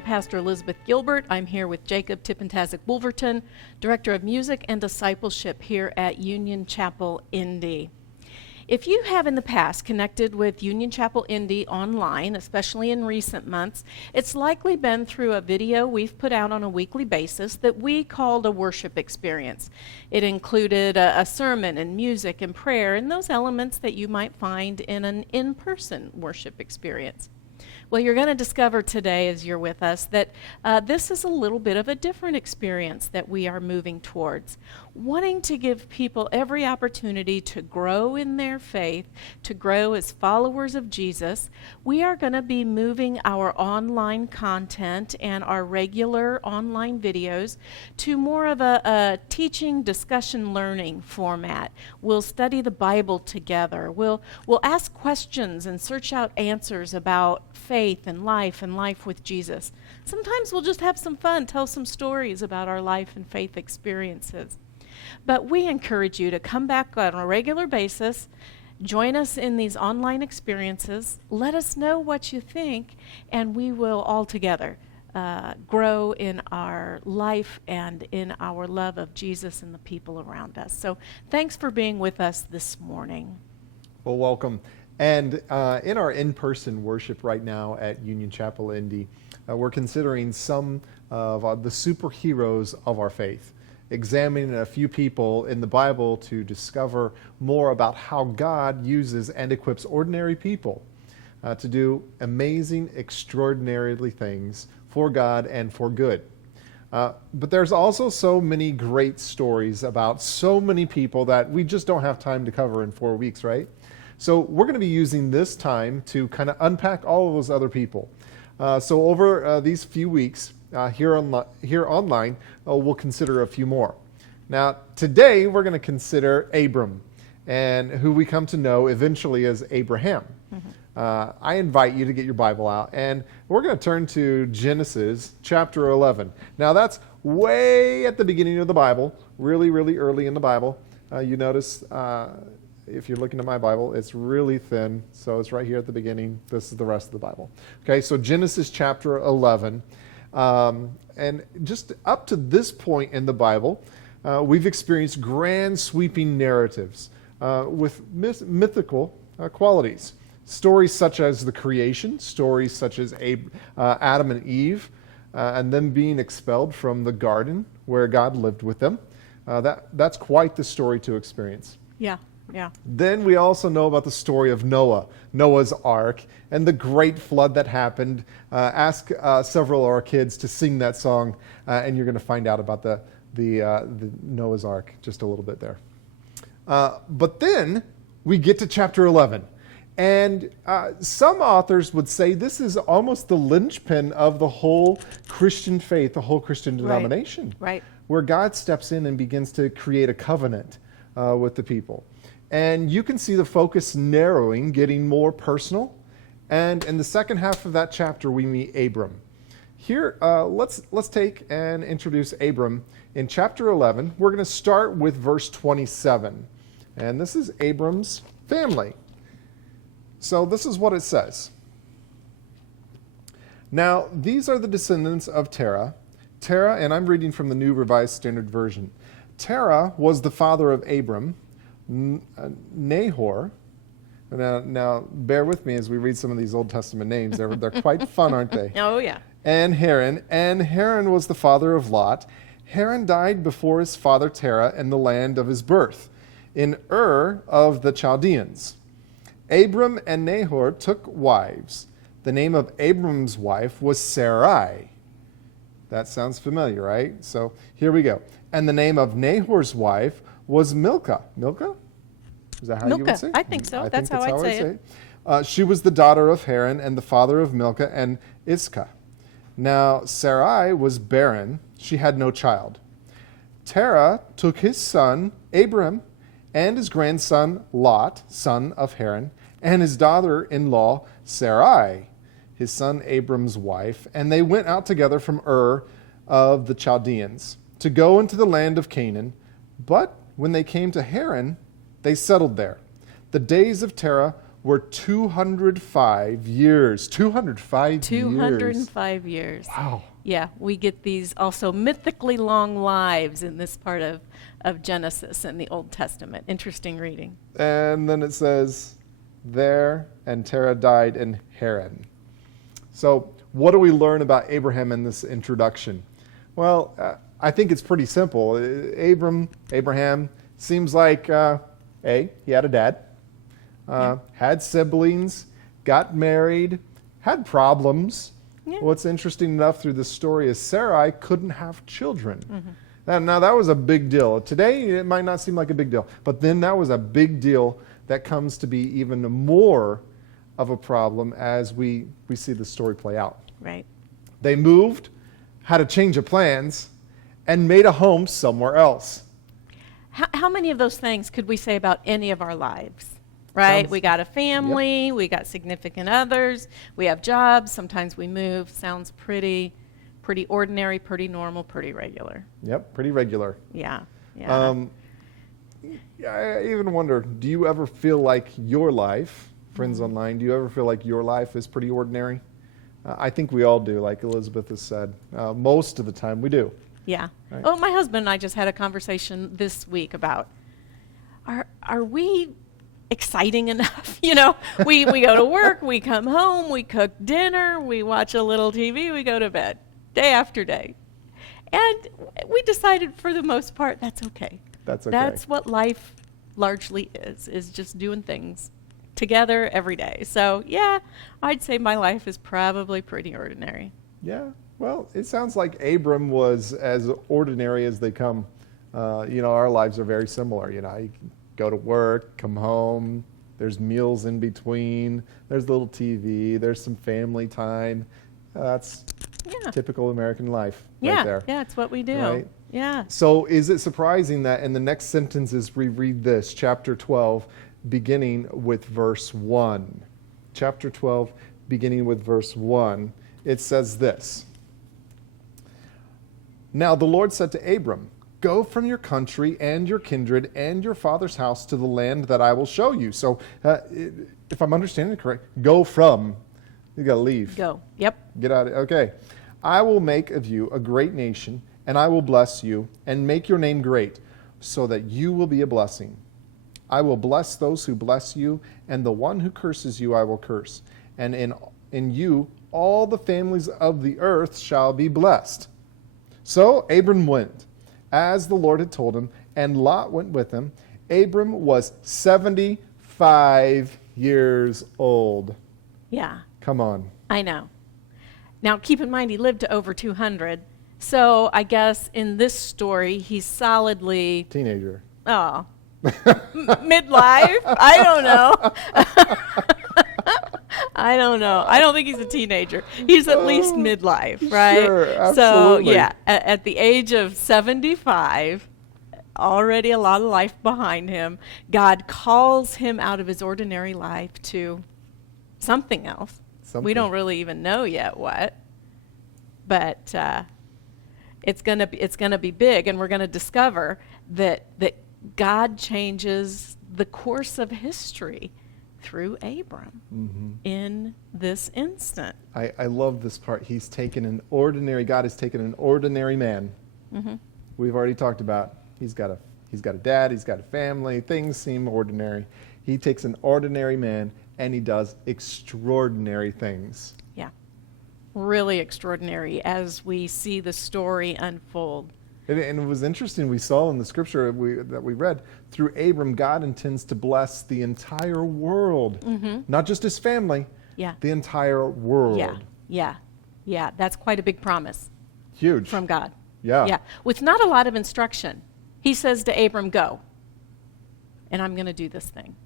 I'm Pastor Elizabeth Gilbert. I'm here with Jacob Tipantasig-Wolverton, Director of Music and Discipleship here at Union Chapel, Indy. If you have in the past connected with Union Chapel Indy online, especially in recent months, it's likely been through a video we've put out on a weekly basis that we called a worship experience. It included a sermon and music and prayer and those elements that you might find in an in-person worship experience. Well, you're going to discover today as you're with us that this is a little bit of a different experience that we are moving towards. Wanting to give people every opportunity to grow in their faith, to grow as followers of Jesus, we are going to be moving our online content and our regular online videos to more of a teaching, discussion, learning format. We'll study the Bible together. We'll ask questions and search out answers about faith and life with Jesus. Sometimes we'll just have some fun, tell some stories about our life and faith experiences. But we encourage you to come back on a regular basis, join us in these online experiences, let us know what you think, and we will all together grow in our life and in our love of Jesus and the people around us. So thanks for being with us this morning. Well, welcome. And in our in-person worship right now at Union Chapel Indy, we're considering some of the superheroes of our faith, examining a few people in the Bible to discover more about how God uses and equips ordinary people to do amazing, extraordinarily things for God and for good. But there's also so many great stories about so many people that we just don't have time to cover in 4 weeks, right? So we're going to be using this time to kind of unpack all of those other people. So over these few weeks here online, we'll consider a few more. Now, today we're going to consider Abram, and who we come to know eventually as Abraham. Mm-hmm. I invite you to get your Bible out, and we're going to turn to Genesis chapter 11. Now, that's way at the beginning of the Bible, really, really early in the Bible. You notice, if you're looking at my Bible, it's really thin, so it's right here at the beginning. This is the rest of the Bible. Okay, so Genesis chapter 11. And just up to this point in the Bible, we've experienced grand sweeping narratives with mythical qualities. Stories such as the creation, stories such as Adam and Eve, and them being expelled from the garden where God lived with them. That's quite the story to experience. Yeah. Yeah. Then we also know about the story of Noah's Ark, and the great flood that happened. Ask several of our kids to sing that song, and you're going to find out about the Noah's Ark just a little bit there. But then we get to chapter 11, and some authors would say this is almost the linchpin of the whole Christian faith, the whole Christian denomination, right. Where God steps in and begins to create a covenant with the people. And you can see the focus narrowing, getting more personal. And in the second half of that chapter, we meet Abram. Here, let's take and introduce Abram. In chapter 11, we're going to start with verse 27. And this is Abram's family. So this is what it says. Now, these are the descendants of Terah. Terah, and I'm reading from the New Revised Standard Version. Terah was the father of Abram, Nahor. Now, bear with me as we read some of these Old Testament names. They're quite fun, aren't they? Oh, yeah. And Haran. And Haran was the father of Lot. Haran died before his father Terah in the land of his birth, in Ur of the Chaldeans. Abram and Nahor took wives. The name of Abram's wife was Sarai. That sounds familiar, right? So here we go. And the name of Nahor's wife was Milcah. Milcah? Is that how you would say it? I think so. That's how I'd say it. She was the daughter of Haran and the father of Milcah and Iscah. Now Sarai was barren. She had no child. Terah took his son, Abram, and his grandson, Lot, son of Haran, and his daughter-in-law, Sarai, his son Abram's wife, and they went out together from Ur of the Chaldeans to go into the land of Canaan. But when they came to Haran, they settled there. The days of Terah were 205 years. 205 years. 205 years. Wow. Yeah, we get these also mythically long lives in this part of Genesis in the Old Testament. Interesting reading. And then it says, there, and Terah died in Haran. So what do we learn about Abraham in this introduction? Well, I think it's pretty simple. Abraham seems like, he had a dad, had siblings, got married, had problems. Yeah. What's interesting enough through this story is Sarai couldn't have children. Now that was a big deal. Today it might not seem like a big deal, but then that was a big deal that comes to be even more of a problem as we see the story play out. Right. They moved, had a change of plans, and made a home somewhere else. How many of those things could we say about any of our lives? Right? We got a family, we got significant others, we have jobs, sometimes we move. Sounds pretty ordinary, pretty normal, pretty regular. Yep, pretty regular. Yeah. I even wonder, do you ever feel like your life, friends online, do you ever feel like your life is pretty ordinary? I think we all do, like Elizabeth has said. Most of the time we do. Yeah. Right. Oh, my husband and I just had a conversation this week about, are we exciting enough? You know, we go to work, we come home, we cook dinner, we watch a little TV, we go to bed, day after day. And we decided for the most part, that's okay. That's okay. That's what life largely is just doing things together every day. So, yeah, I'd say my life is probably pretty ordinary. Yeah, well, it sounds like Abram was as ordinary as they come. Our lives are very similar. You can go to work, come home, there's meals in between, there's a little TV, there's some family time. That's typical American life right there. Yeah, it's what we do. Right? Yeah. So is it surprising that in the next sentences we read this, chapter 12, beginning with verse 1. Chapter 12, beginning with verse 1, it says this. Now the Lord said to Abram, go from your country and your kindred and your father's house to the land that I will show you. So if I'm understanding it correct, go from, you got to leave. Go. Yep. Get out of it. Okay. I will make of you a great nation, and I will bless you and make your name great, so that you will be a blessing. I will bless those who bless you, and the one who curses you I will curse. And in you all the families of the earth shall be blessed. So Abram went, as the Lord had told him, and Lot went with him. Abram was 75 years old. Yeah. Come on. I know. Now, keep in mind, he lived to over 200. So I guess in this story, he's solidly... Teenager. Oh. Midlife? I don't know. I don't know. I don't think he's a teenager. He's at least midlife, right? Sure, absolutely. So, yeah, at the age of 75, already a lot of life behind him, God calls him out of his ordinary life to something else. We don't really even know yet what, but it's gonna be big, and we're gonna discover that God changes the course of history through Abram in this instant. I love this part. God has taken an ordinary man. We've already talked about he's got a dad, he's got a family, things seem ordinary. He takes an ordinary man and he does extraordinary things. Yeah, really extraordinary as we see the story unfold. And it was interesting, we saw in the scripture that we read, through Abram, God intends to bless the entire world. Not just his family, the entire world. Yeah, that's quite a big promise. Huge. From God. Yeah. With not a lot of instruction. He says to Abram, go, and I'm going to do this thing.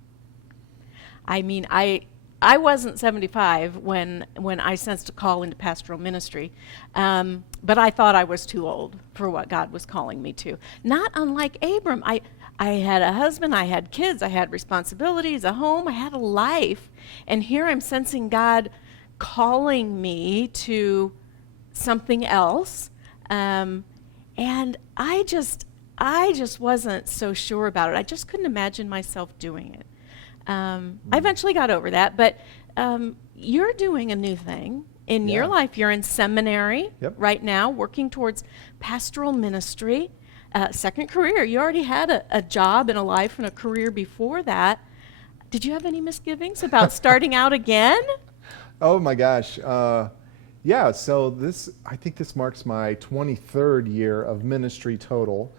I mean, I wasn't 75 when I sensed a call into pastoral ministry, but I thought I was too old for what God was calling me to. Not unlike Abram. I had a husband, I had kids, I had responsibilities, a home, I had a life, and here I'm sensing God calling me to something else, and I just wasn't so sure about it. I just couldn't imagine myself doing it. I eventually got over that, but you're doing a new thing in your Yeah. life. You're in seminary Yep. right now, working towards pastoral ministry, second career. You already had a job and a life and a career before that. Did you have any misgivings about starting out again? Oh my gosh. Yeah, so I think this marks my 23rd year of ministry total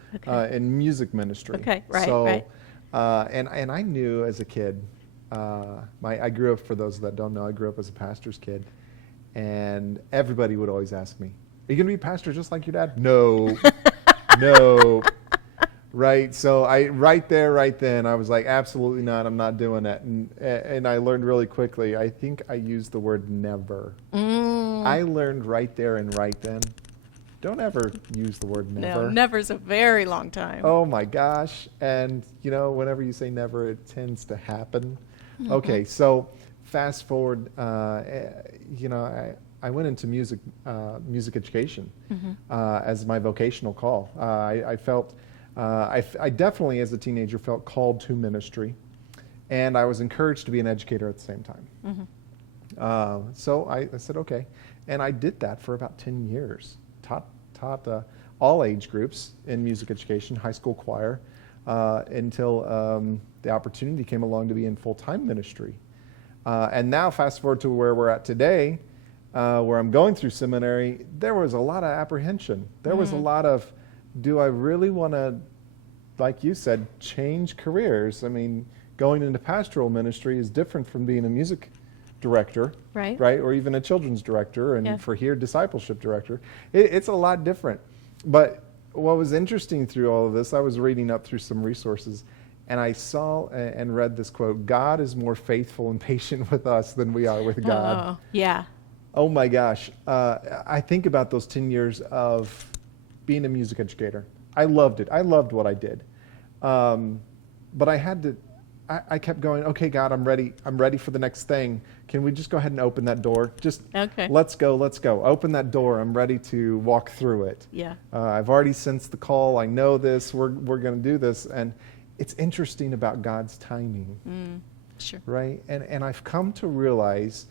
in music ministry. Okay, right, so, right. And I knew as a kid, I grew up, for those that don't know, I grew up as a pastor's kid. And everybody would always ask me, are you going to be a pastor just like your dad? No, no. Right, so right then, I was like, absolutely not, I'm not doing that. And I learned really quickly, I think I used the word never. I learned right there and right then, don't ever use the word never. No, never's a very long time. Oh my gosh, and whenever you say never, it tends to happen. Okay, so fast forward, I went into music education as my vocational call. I felt, I definitely as a teenager felt called to ministry, and I was encouraged to be an educator at the same time. So I said, okay, and I did that for about 10 years, taught all age groups in music education, high school choir, until the opportunity came along to be in full-time ministry. And now fast forward to where we're at today, where I'm going through seminary, there was a lot of apprehension. There was a lot of, do I really want to, like you said, change careers? I mean, going into pastoral ministry is different from being a music director, Right. Or even a children's director, and Yeah. for here, discipleship director. It's a lot different. But what was interesting through all of this, I was reading up through some resources, and I saw and read this quote, God is more faithful and patient with us than we are with God. Oh, yeah. Oh my gosh. I think about those 10 years of being a music educator. I loved it. I loved what I did. But I kept going, okay, God, I'm ready. I'm ready for the next thing. Can we just go ahead and open that door? Just Okay. let's go. Open that door. I'm ready to walk through it. Yeah. I've already sensed the call. I know this. We're going to do this. And it's interesting about God's timing. Sure. Right? And I've come to realize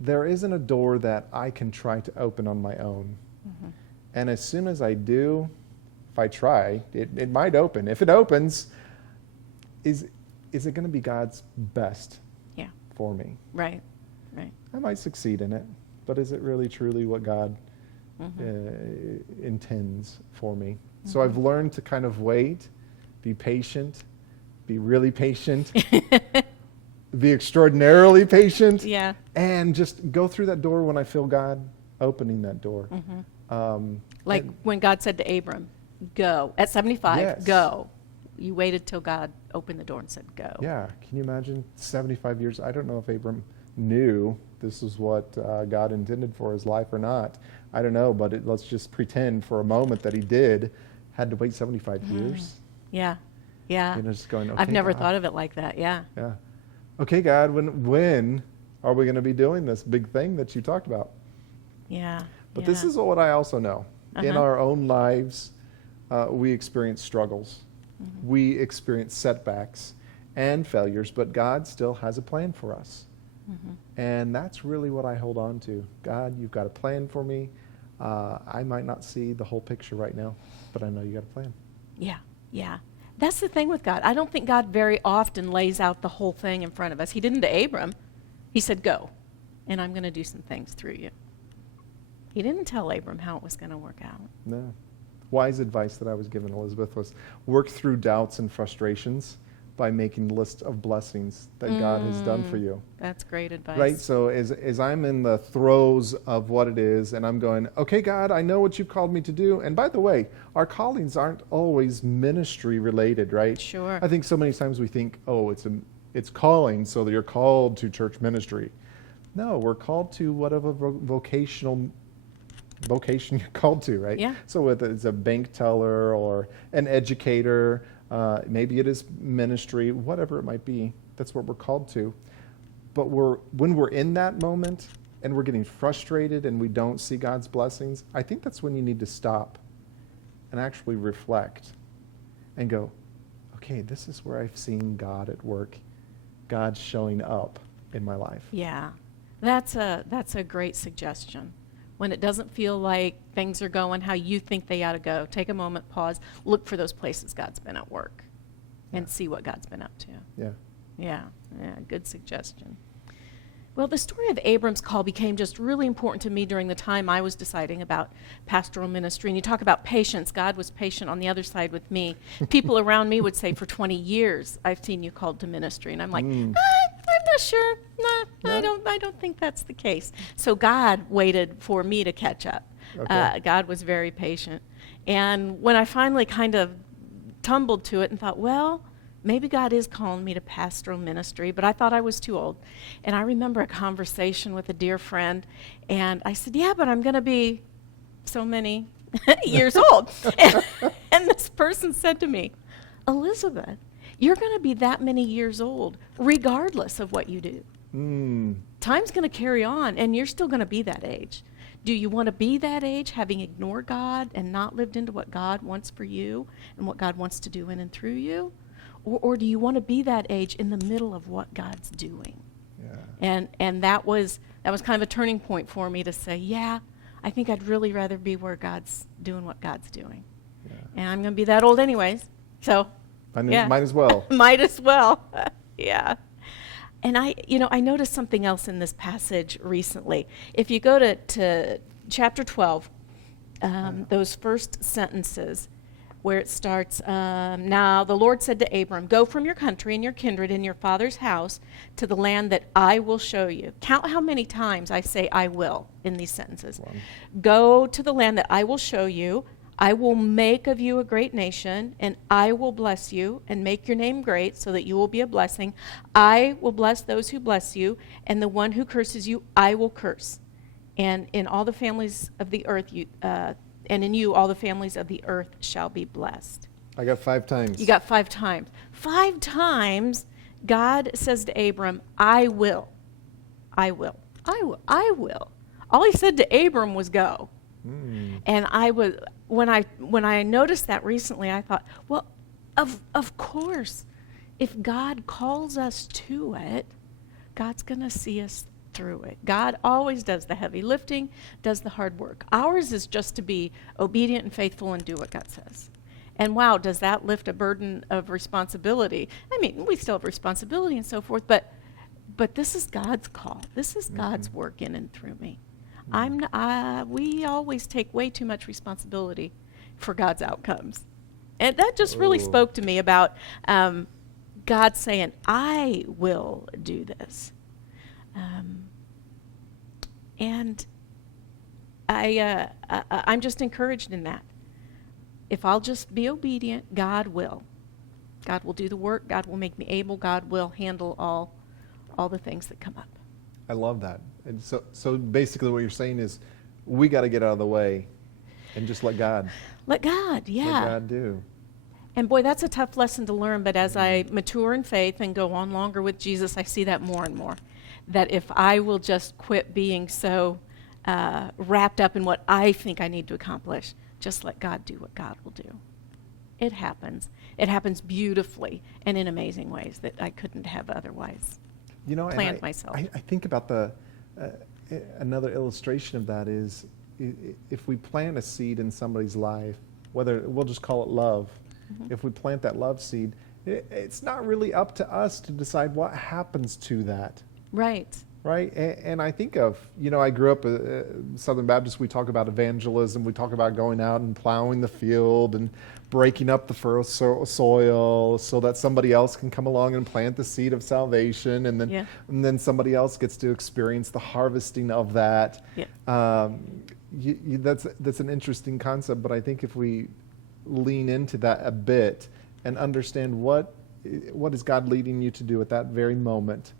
there isn't a door that I can try to open on my own. And as soon as I do, if I try, it might open. If it opens, is it going to be God's best Yeah. for me? Right. Right. I might succeed in it, but is it really truly what God intends for me? So I've learned to kind of wait, be patient, be really patient, be extraordinarily patient, Yeah. and just go through that door when I feel God opening that door. Like when God said to Abram, go. At 75, Yes. go. You waited till God opened the door and said, go. Yeah, can you imagine 75 years? I don't know if Abram knew this is what God intended for his life or not. I don't know, but let's just pretend for a moment that he did. Had to wait 75 years. Yeah. Yeah. Just going, I've okay, never God. thought of it like that. Yeah. Yeah. Okay, God, when are we going to be doing this big thing that you talked about? Yeah. But this is what I also know. In our own lives, we experience struggles. We experience setbacks and failures, but God still has a plan for us. And that's really what I hold on to. God, you've got a plan for me. I might not see the whole picture right now, but I know you got a plan. Yeah. Yeah. That's the thing with God. I don't think God very often lays out the whole thing in front of us. He didn't to Abram. He said, go, and I'm going to do some things through you. He didn't tell Abram how it was going to work out. No. Wise advice that I was given, Elizabeth, was work through doubts and frustrations by making lists of blessings that God has done for you. That's great advice. Right? So as I'm in the throes of what it is, and I'm going, okay, God, I know what you've called me to do. And by the way, our callings aren't always ministry related, right? Sure. I think so many times we think, oh, it's calling, so that you're called to church ministry. No, we're called to whatever vocation you're called to, right? Yeah. So whether it's a bank teller or an educator, maybe it is ministry, whatever it might be, that's what we're called to. But when we're in that moment and we're getting frustrated and we don't see God's blessings, I think that's when you need to stop and actually reflect and go, okay, this is where I've seen God at work God showing up in my life. Yeah, that's a great suggestion. When it doesn't feel like things are going how you think they ought to go, take a moment, pause, look for those places God's been at work, and see what God's been up to. Yeah. Yeah, good suggestion. Well, the story of Abram's call became just really important to me during the time I was deciding about pastoral ministry. And you talk about patience. God was patient on the other side with me. People around me would say, for 20 years, I've seen you called to ministry. And I'm like, I'm not sure. No, I don't think that's the case. So God waited for me to catch up. Okay. God was very patient. And when I finally kind of tumbled to it and thought, well, maybe God is calling me to pastoral ministry, but I thought I was too old. And I remember a conversation with a dear friend, and I said, yeah, but I'm going to be so many years old. And this person said to me, Elizabeth, you're going to be that many years old regardless of what you do. Time's going to carry on, and you're still going to be that age. Do you want to be that age, having ignored God and not lived into what God wants for you and what God wants to do in and through you? Or do you want to be that age in the middle of what God's doing? Yeah. And that was kind of a turning point for me to say, yeah, I think I'd really rather be where God's doing what God's doing. Yeah. And I'm going to be that old anyways. So, Might as well. Might as well. Yeah. And I noticed something else in this passage recently. If you go to chapter 12, those first sentences, where it starts, now the Lord said to Abram, go from your country and your kindred and your father's house to the land that I will show you. Count how many times I say I will in these sentences. One. Go to the land that I will show you. I will make of you a great nation, and I will bless you and make your name great so that you will be a blessing. I will bless those who bless you, and the one who curses you, I will curse. And in all the families of the earth, and in you all the families of the earth shall be blessed. I got 5 times. You got 5 times. 5 times God says to Abram, I will. I will. I will. I will. All he said to Abram was go. And when I noticed that recently, I thought, well, of course, if God calls us to it, God's going to see us through it. God always does the heavy lifting, does the hard work. Ours is just to be obedient and faithful and do what God says. And wow, does that lift a burden of responsibility? I mean, we still have responsibility and so forth, but this is God's call. This is God's work in and through me. We always take way too much responsibility for God's outcomes. And that just really spoke to me about God saying, I will do this. And I'm just encouraged in that. If I'll just be obedient, God will. God will do the work. God will make me able. God will handle all the things that come up. I love that. And so basically what you're saying is we got to get out of the way and just let God. Let God, yeah. Let God do. And boy, that's a tough lesson to learn, but as I mature in faith and go on longer with Jesus, I see that more and more. That if I will just quit being so wrapped up in what I think I need to accomplish, just let God do what God will do. It happens. It happens beautifully and in amazing ways that I couldn't have otherwise planned myself. I think about another illustration of that is if we plant a seed in somebody's life, whether we'll just call it love, if we plant that love seed, it's not really up to us to decide what happens to that. Right. Right? And I think of, I grew up Southern Baptist, we talk about evangelism, we talk about going out and plowing the field and breaking up the fertile soil so that somebody else can come along and plant the seed of salvation, and then somebody else gets to experience the harvesting of that. Yeah. That's an interesting concept, but I think if we lean into that a bit and understand what is God leading you to do at that very moment,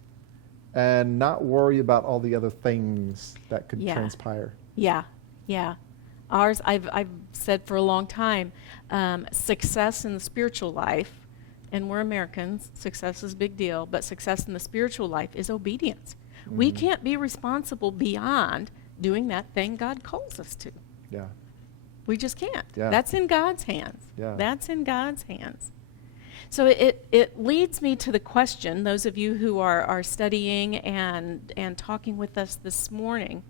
and not worry about all the other things that could transpire. Yeah. Ours, I've said for a long time, success in the spiritual life, and we're Americans, success is a big deal, but success in the spiritual life is obedience. We can't be responsible beyond doing that thing God calls us to. We just can't. That's in God's hands. That's in God's hands. So it leads me to the question, those of you who are studying and talking with us this morning,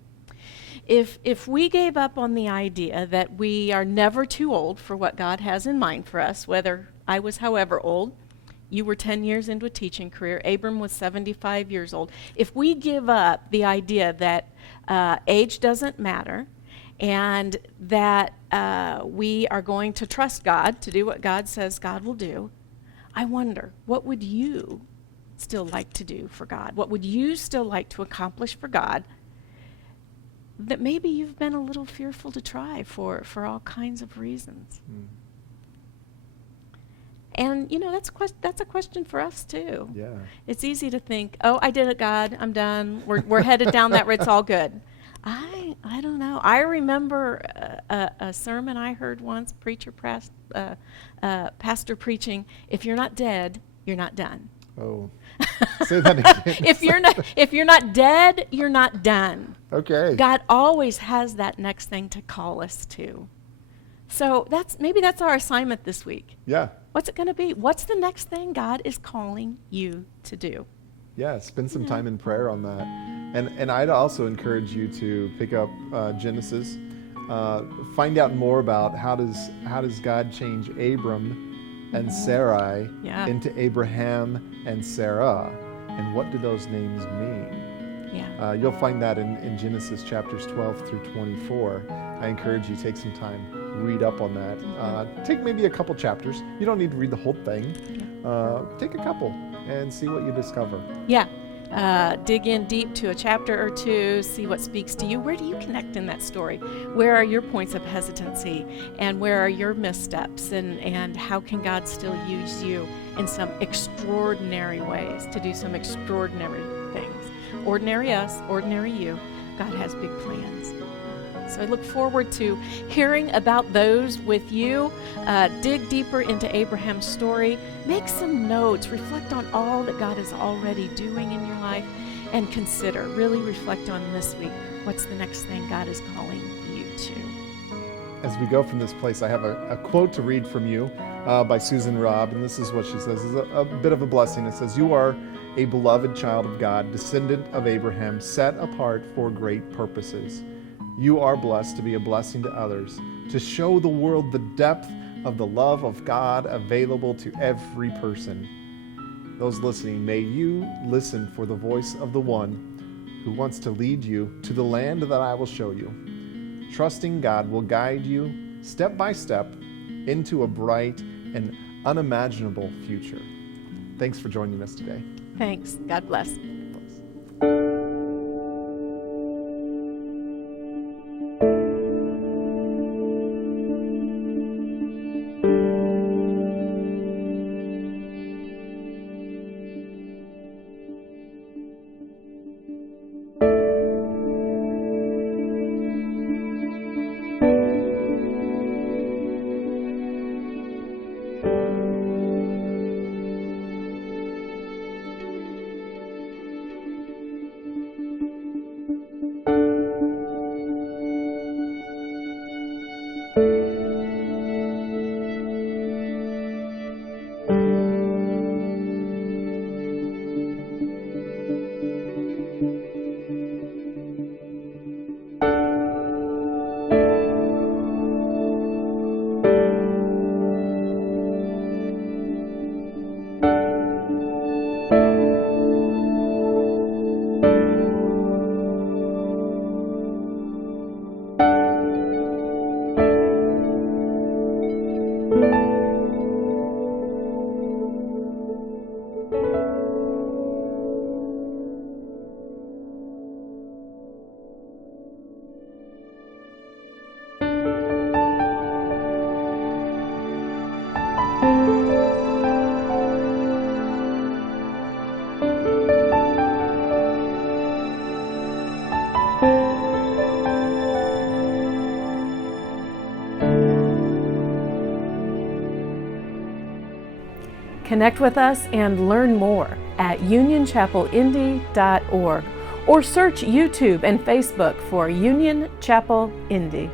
if we gave up on the idea that we are never too old for what God has in mind for us, whether I was however old, you were 10 years into a teaching career, Abram was 75 years old. If we give up the idea that age doesn't matter and that we are going to trust God to do what God says God will do, I wonder, what would you still like to do for God? What would you still like to accomplish for God that maybe you've been a little fearful to try for all kinds of reasons? And, that's a question for us, too. Yeah. It's easy to think, oh, I did it, God. I'm done. We're headed down that road. It's all good. I don't know. I remember a sermon I heard once, pastor preaching, if you're not dead, you're not done. Oh, say that again. If you're not dead, you're not done. Okay. God always has that next thing to call us to. So maybe that's our assignment this week. Yeah. What's it going to be? What's the next thing God is calling you to do? Yeah, spend some time in prayer on that. And I'd also encourage you to pick up Genesis, find out more about how does God change Abram and Sarai into Abraham and Sarah, and what do those names mean? Yeah. You'll find that in Genesis chapters 12 through 24. I encourage you to take some time, read up on that. Take maybe a couple chapters. You don't need to read the whole thing. Take a couple and see what you discover. Yeah. Dig in deep to a chapter or two, see what speaks to you. Where do you connect in that story? Where are your points of hesitancy? And where are your missteps? And how can God still use you in some extraordinary ways to do some extraordinary things? Ordinary us, ordinary you. God has big plans. So I look forward to hearing about those with you. Dig deeper into Abraham's story. Make some notes. Reflect on all that God is already doing in your life. And really reflect on this week. What's the next thing God is calling you to? As we go from this place, I have a quote to read from you by Susan Robb. And this is what she says. It's a bit of a blessing. It says, "You are a beloved child of God, descendant of Abraham, set apart for great purposes. You are blessed to be a blessing to others, to show the world the depth of the love of God available to every person. Those listening, may you listen for the voice of the one who wants to lead you to the land that I will show you. Trusting God will guide you step by step into a bright and unimaginable future." Thanks for joining us today. Thanks. God bless. Connect with us and learn more at unionchapelindy.org or search YouTube and Facebook for Union Chapel Indy.